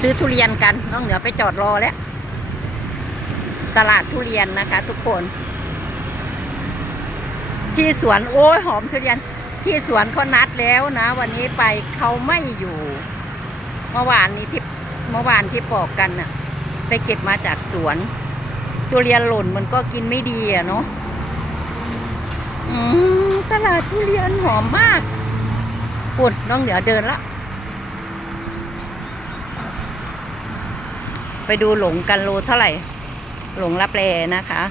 ซื้อทุเรียนกันน้องเหนือไปจอดรอแล้ว ตลาดทุเรียนนะคะ ทุกคน ที่สวนโอ้ยหอมทุเรียน ที่สวนเขานัดแล้วนะ วันนี้ไปเขาไม่อยู่ เมื่อวานนี้ที่เมื่อวานที่ปอกกันน่ะ ไปเก็บมาจากสวนทุเรียนหล่นมันก็กินไม่ดีอะเนาะตลาดทุเรียนหอมมากปุ่นน้องเหนือเดินละ ไปดูหลงกันโลเท่าไหร่ หลงรับแลนะคะ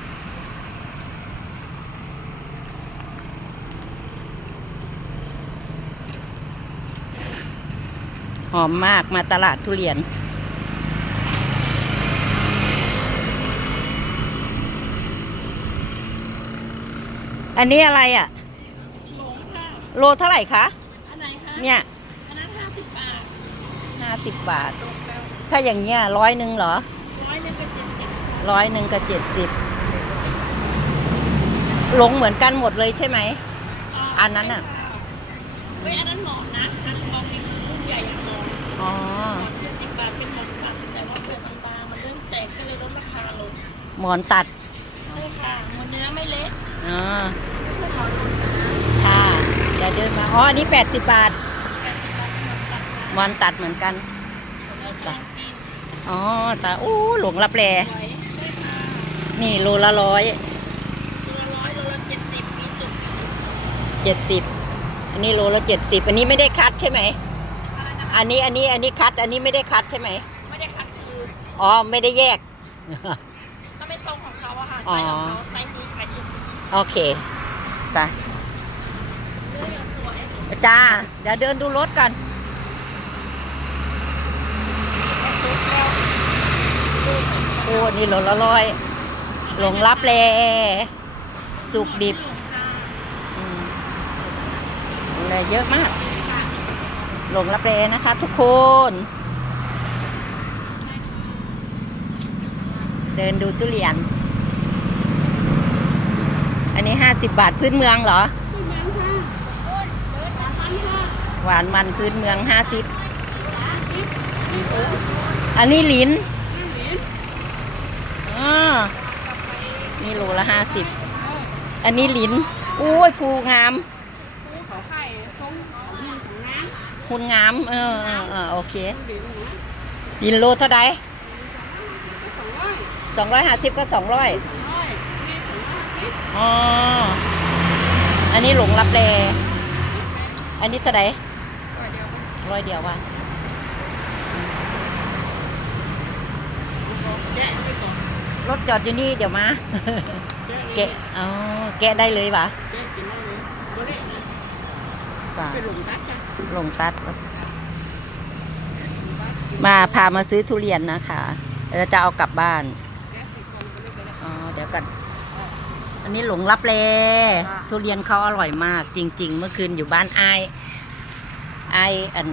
หอมมากมาตลาดทุเรียนอันนี้อะไรอะหลงค่ะ โลเท่าไหร่คะ อันไหนคะ เนี่ย อันนั้นห้าสิบบาทห้าสิบบาทลงแล้ว ถ้าอย่างเงี้ยร้อยหนึ่งเหรอร้อยหนึงเป็นเจ็ดสิบร้อยหนึ่งกับเจ็ดสิบหลงเหมือนกันหมดเลยใช่ไหม อันนั้นน่ะใช่ค่เฮ้ยอันนั้นหมอนนะอันหมอนนี่รุ่นใหญ่อย่างหมอนอ๋อหมอนเจ็ดสิบบาทเป็นหมอนตัดแต่ว่าเปลือกมันบางมันเริ่มแตกก็เลยลดราคาลงหมอนตัดใช่ค่ะมันเนื้อไม่เละอ๋อไม่ใช่หมอนหลุดนะค่ะเดี๋ยวเดินมาอ๋ออันนี้แปดสิบบาทแปดสิบบาทหมอนตัดนะหมอนตัดเหมือนกัน แล้วกลางกินอ๋อแต่โอ้หลงรับแลสวยใช่ค่ะนี่โลละร้อยตัวละร้อยตัวละเจ็ดสิบมีสุกมีดิบเจ็ดสิบอันนี้โลละเจ็ดสิบอันนี้ไม่ได้คัดใช่ไหมอะไรนะคะอันนี้อันนี้อันนี้คัด อันนี้ไม่ได้คัดใช่ไหมไม่ได้คัดคืออ๋อไม่ได้แยกก็เป็นทรงของเขาอะค่ะอ๋อไซส์ของเขาไซส์นี้ขายยี่สิบโอเคจ้ะเนื้อยังสวยจ้าเดี๋ยวเดินดูรถกัน โอ้นี่โลละร้อย หลงรับแลสุกดิบอืมอะไรเยอะมาก หลงรับแลนะคะ ทุกคน เดินดูทุเรียน อันนี้ห้าสิบบาทพื้นเมืองเหรอ หวานมันพื้นเมืองห้าสิบอันนี้ลิ้นอ่า นี่โลละห้าสิบอันนี้ลิ้นโอ้ยภูงามเขาไข่ทรงของมันงน้คุณงามเออเออโอเคอหนูลิ้นโลเท่าไดสองร้อยสองร้อยห้าสิบก็สองร้อยอ๋ออันนี้หลงรับแลอันนี้เท่าไดตัวเดียวกันร้อยเดียวว่ะแกะไปก่อ รถจอดอยู่นี่เดี๋ยวมาแกะแกะอ๋อแกะได้เลยวะแกะกินได้เลยตัวเล็กนะจ้าเป็นหลุมตัดจ้ะลงตัด มาพามาซื้อทุเรียนนะคะเราจะเอากลับบ้านแกะใส่กล่องตัวเล็กไปแล้วอ๋อเดี๋ยวกัน อันนี้หลงรับเลค่ะทุเรียนเขาอร่อยมากจริง ๆ เมื่อคืนอยู่บ้านไอายอายอัน